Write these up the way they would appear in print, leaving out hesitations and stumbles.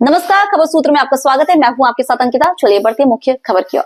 नमस्कार, खबर सूत्र में आपका स्वागत है। मैं हूं आपके साथ अंकिता। चलिए बढ़ते हैं मुख्य खबर की ओर।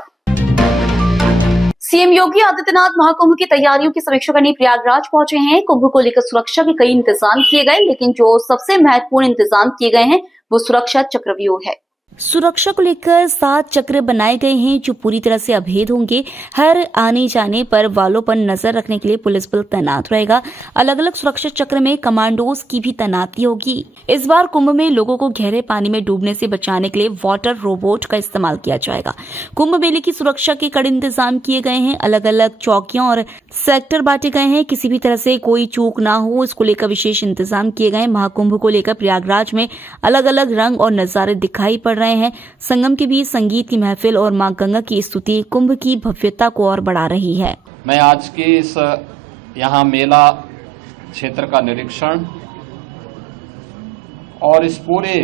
सीएम योगी आदित्यनाथ महाकुंभ की तैयारियों की समीक्षा करने प्रयागराज पहुंचे हैं। कुंभ को लेकर सुरक्षा के कई इंतजाम किए गए, लेकिन जो सबसे महत्वपूर्ण इंतजाम किए गए हैं वो सुरक्षा चक्रव्यूह है। सुरक्षा को लेकर 7 चक्र बनाए गए हैं जो पूरी तरह से अभेद होंगे। हर आने जाने पर वालों पर नजर रखने के लिए पुलिस बल तैनात रहेगा। अलग अलग सुरक्षा चक्र में कमांडोज की भी तैनाती होगी। इस बार कुंभ में लोगों को गहरे पानी में डूबने से बचाने के लिए वाटर रोबोट का इस्तेमाल किया जाएगा। कुंभ मेले की सुरक्षा के कड़े इंतजाम किए गए हैं। अलग अलग चौकियां और सेक्टर बांटे गए हैं। किसी भी तरह से कोई चूक ना हो, इसको लेकर विशेष इंतजाम किए गए। महाकुंभ को लेकर प्रयागराज में अलग अलग रंग और नजारे दिखाई पड़ रहे हैं। संगम के बीच संगीत की महफिल और मां गंगा की स्तुति कुंभ की भव्यता को और बढ़ा रही है। मैं आज के इस यहाँ मेला क्षेत्र का निरीक्षण और इस पूरे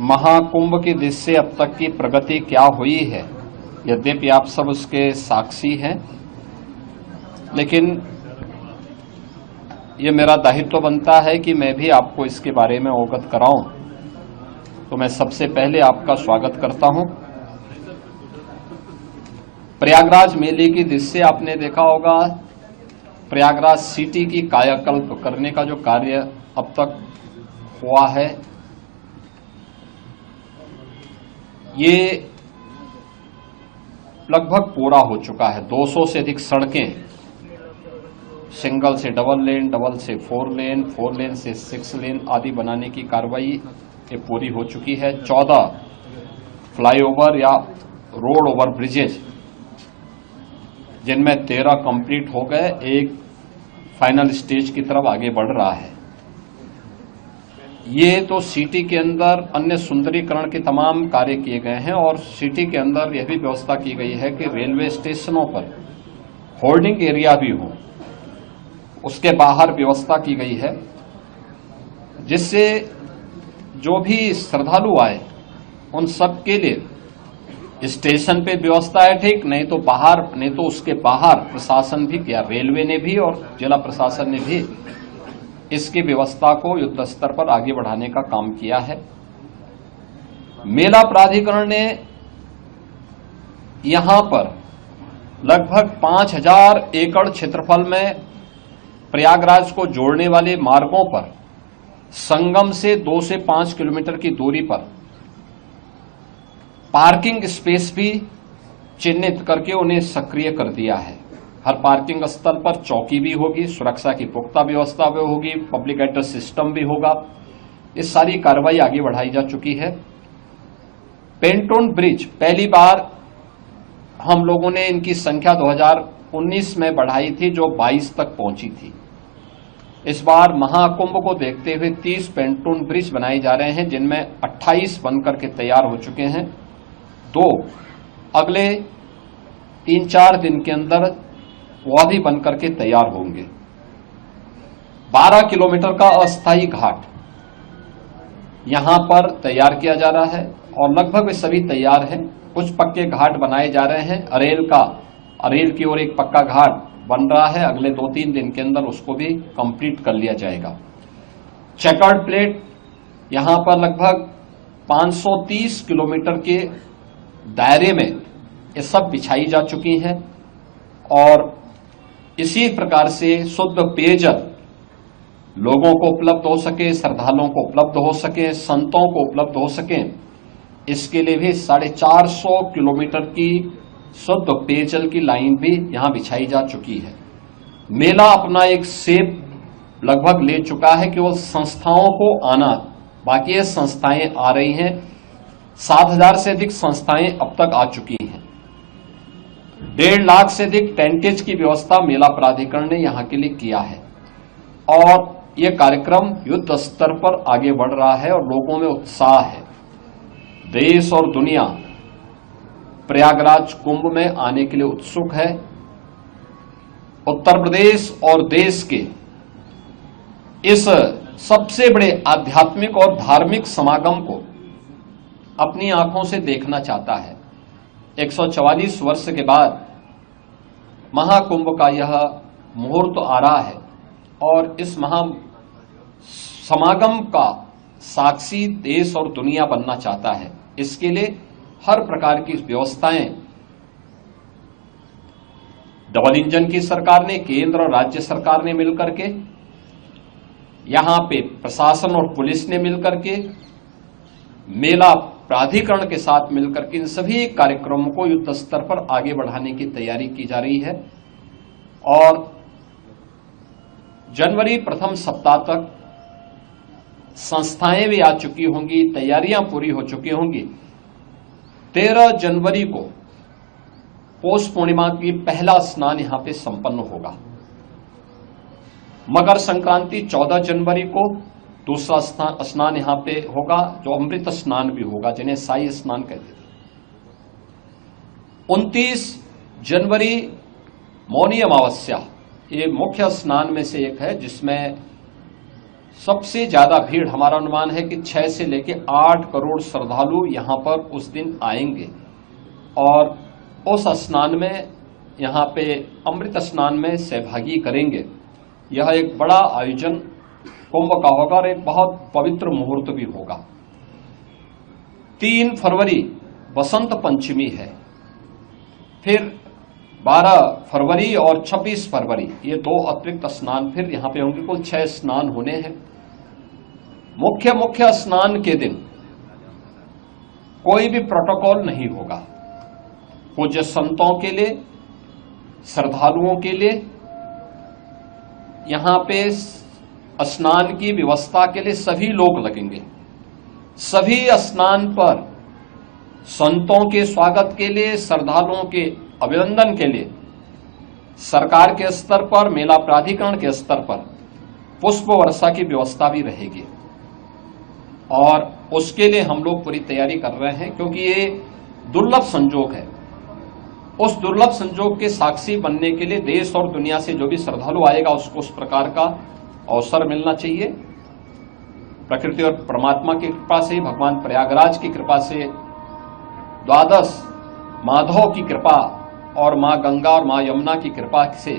महाकुंभ की दृष्टि से अब तक की प्रगति क्या हुई है, यद्यपि आप सब उसके साक्षी हैं, लेकिन ये मेरा दायित्व बनता है कि मैं भी आपको इसके बारे में अवगत कराऊं। तो मैं सबसे पहले आपका स्वागत करता हूं। प्रयागराज मेले की दृष्टि से आपने देखा होगा, प्रयागराज सिटी की कायाकल्प करने का जो कार्य अब तक हुआ है, ये लगभग पूरा हो चुका है। 200 से अधिक सड़कें, सिंगल से डबल लेन, डबल से 4 लेन, 4 लेन से 6 लेन आदि बनाने की कार्रवाई ये पूरी हो चुकी है। 14 फ्लाईओवर या रोड ओवर ब्रिजेज, जिनमें 13 कंप्लीट हो गए, एक फाइनल स्टेज की तरफ आगे बढ़ रहा है। ये तो सिटी के अंदर अन्य सुंदरीकरण के तमाम कार्य किए गए हैं और सिटी के अंदर यह भी व्यवस्था की गई है कि रेलवे स्टेशनों पर होल्डिंग एरिया भी हो, उसके बाहर व्यवस्था की गई है, जिससे जो भी श्रद्धालु आए उन सब के लिए स्टेशन पे व्यवस्था है, ठीक, नहीं तो बाहर, नहीं तो उसके बाहर प्रशासन भी किया, रेलवे ने भी और जिला प्रशासन ने भी इसकी व्यवस्था को युद्ध स्तर पर आगे बढ़ाने का काम किया है। मेला प्राधिकरण ने यहां पर लगभग 5000 एकड़ क्षेत्रफल में प्रयागराज को जोड़ने वाले मार्गों पर संगम से 2 से 5 किलोमीटर की दूरी पर पार्किंग स्पेस भी चिन्हित करके उन्हें सक्रिय कर दिया है। हर पार्किंग स्थल पर चौकी भी होगी, सुरक्षा की पुख्ता व्यवस्था भी होगी, पब्लिक एड्रेस सिस्टम भी होगा। इस सारी कार्रवाई आगे बढ़ाई जा चुकी है। पेंटोन ब्रिज पहली बार हम लोगों ने इनकी संख्या 2019 में बढ़ाई थी, जो 22 तक पहुंची थी। इस बार महाकुंभ को देखते हुए 30 पेंटून ब्रिज बनाए जा रहे हैं, जिनमें 28 बनकर के तैयार हो चुके हैं। 2 अगले 3-4 दिन के अंदर वह भी बनकर के तैयार होंगे। 12 किलोमीटर का अस्थायी घाट यहां पर तैयार किया जा रहा है और लगभग वे सभी तैयार हैं। कुछ पक्के घाट बनाए जा रहे हैं। अरेल की ओर एक पक्का घाट बन रहा है, अगले 2-3 दिन के अंदर उसको भी कंप्लीट कर लिया जाएगा। चेकर्ड प्लेट यहां पर लगभग 530 किलोमीटर के दायरे में ये सब बिछाई जा चुकी हैं और इसी प्रकार से शुद्ध पेयजल लोगों को उपलब्ध हो सके, श्रद्धालुओं को उपलब्ध हो सके, संतों को उपलब्ध हो सके, इसके लिए भी 450 किलोमीटर की शुद्ध पेयजल की लाइन भी यहां बिछाई जा चुकी है। मेला अपना एक शेप लगभग ले चुका है, केवल संस्थाओं को आना बाकी है। संस्थाएं आ रही हैं, 7000 से अधिक संस्थाएं अब तक आ चुकी हैं। 1.5 लाख से अधिक टेंटेज की व्यवस्था मेला प्राधिकरण ने यहां के लिए किया है और यह कार्यक्रम युद्ध स्तर पर आगे बढ़ रहा है और लोगों में उत्साह है। देश और दुनिया प्रयागराज कुंभ में आने के लिए उत्सुक है। उत्तर प्रदेश और देश के इस सबसे बड़े आध्यात्मिक और धार्मिक समागम को अपनी आंखों से देखना चाहता है। 144 वर्ष के बाद महाकुंभ का यह मुहूर्त आ रहा है और इस महा समागम का साक्षी देश और दुनिया बनना चाहता है। इसके लिए हर प्रकार की व्यवस्थाएं डबल इंजन की सरकार ने, केंद्र और राज्य सरकार ने मिलकर के, यहां पे प्रशासन और पुलिस ने मिलकर के, मेला प्राधिकरण के साथ मिलकर के इन सभी कार्यक्रमों को युद्ध स्तर पर आगे बढ़ाने की तैयारी की जा रही है। और जनवरी प्रथम सप्ताह तक संस्थाएं भी आ चुकी होंगी, तैयारियां पूरी हो चुकी होंगी। 13 जनवरी को पौष पूर्णिमा की पहला स्नान यहां पे संपन्न होगा। मकर संक्रांति 14 जनवरी को दूसरा स्नान यहां पे होगा, जो अमृत स्नान भी होगा, जिन्हें साई स्नान कहते थे। 29 जनवरी मौनी अमावस्या, ये मुख्य स्नान में से एक है, जिसमें सबसे ज्यादा भीड़, हमारा अनुमान है कि 6 से लेकर 8 करोड़ श्रद्धालु यहां पर उस दिन आएंगे और उस स्नान में, यहां पे अमृत स्नान में सहभागी करेंगे। यह एक बड़ा आयोजन कुंभ का होगा और एक बहुत पवित्र मुहूर्त भी होगा। 3 फरवरी बसंत पंचमी है, फिर 12 फरवरी और 26 फरवरी ये 2 अतिरिक्त स्नान फिर यहां पे होंगे। कुल 6 स्नान होने हैं। मुख्य स्नान के दिन कोई भी प्रोटोकॉल नहीं होगा। पूज्य संतों के लिए, श्रद्धालुओं के लिए यहां पे स्नान की व्यवस्था के लिए सभी लोग लगेंगे। सभी स्नान पर संतों के स्वागत के लिए, श्रद्धालुओं के अभिनंदन के लिए सरकार के स्तर पर, मेला प्राधिकरण के स्तर पर पुष्प वर्षा की व्यवस्था भी रहेगी। और उसके लिए हम लोग पूरी तैयारी कर रहे हैं, क्योंकि ये दुर्लभ संजोग है। उस दुर्लभ संजोग के साक्षी बनने के लिए देश और दुनिया से जो भी श्रद्धालु आएगा उसको उस प्रकार का अवसर मिलना चाहिए। प्रकृति और परमात्मा की कृपा से, भगवान प्रयागराज की कृपा से, द्वादश माधव की कृपा और मां गंगा और मां यमुना की कृपा से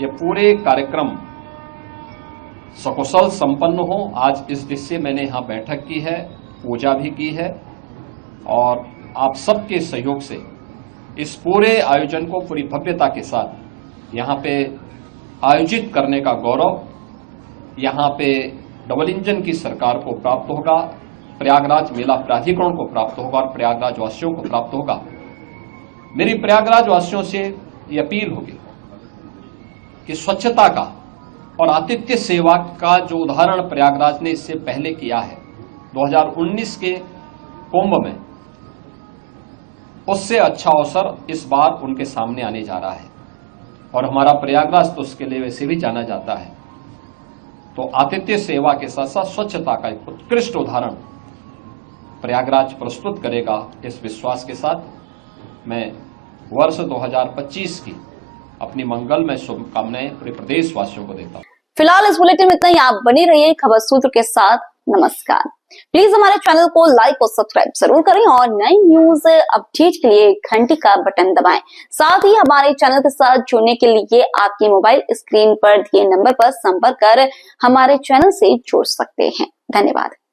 ये पूरे कार्यक्रम सकुशल संपन्न हो। आज इस दृष्टि से मैंने यहाँ बैठक की है, पूजा भी की है और आप सबके सहयोग से इस पूरे आयोजन को पूरी भव्यता के साथ यहाँ पे आयोजित करने का गौरव यहाँ पे डबल इंजन की सरकार को प्राप्त होगा, प्रयागराज मेला प्राधिकरण को प्राप्त होगा और प्रयागराज वासियों को प्राप्त होगा। मेरी प्रयागराज वासियों से ये अपील होगी कि स्वच्छता का और आतिथ्य सेवा का जो उदाहरण प्रयागराज ने इससे पहले किया है 2019 के कुंभ में, उससे अच्छा अवसर इस बार उनके सामने आने जा रहा है। और हमारा प्रयागराज तो उसके लिए वैसे भी जाना जाता है। तो आतिथ्य सेवा के साथ साथ स्वच्छता का एक उत्कृष्ट उदाहरण प्रयागराज प्रस्तुत करेगा। इस विश्वास के साथ मैं वर्ष 2025 की अपनी मंगलमय शुभकामनाएं पूरे प्रदेशवासियों को देता हूं। फिलहाल इस बुलेटिन में इतना ही। आप बने रहिए खबर सूत्र के साथ। नमस्कार। प्लीज हमारे चैनल को लाइक और सब्सक्राइब जरूर करें और नई न्यूज अपडेट के लिए घंटी का बटन दबाएं। साथ ही हमारे चैनल के साथ जुड़ने के लिए आपके मोबाइल स्क्रीन पर दिए नंबर पर संपर्क कर हमारे चैनल से जुड़ सकते हैं। धन्यवाद।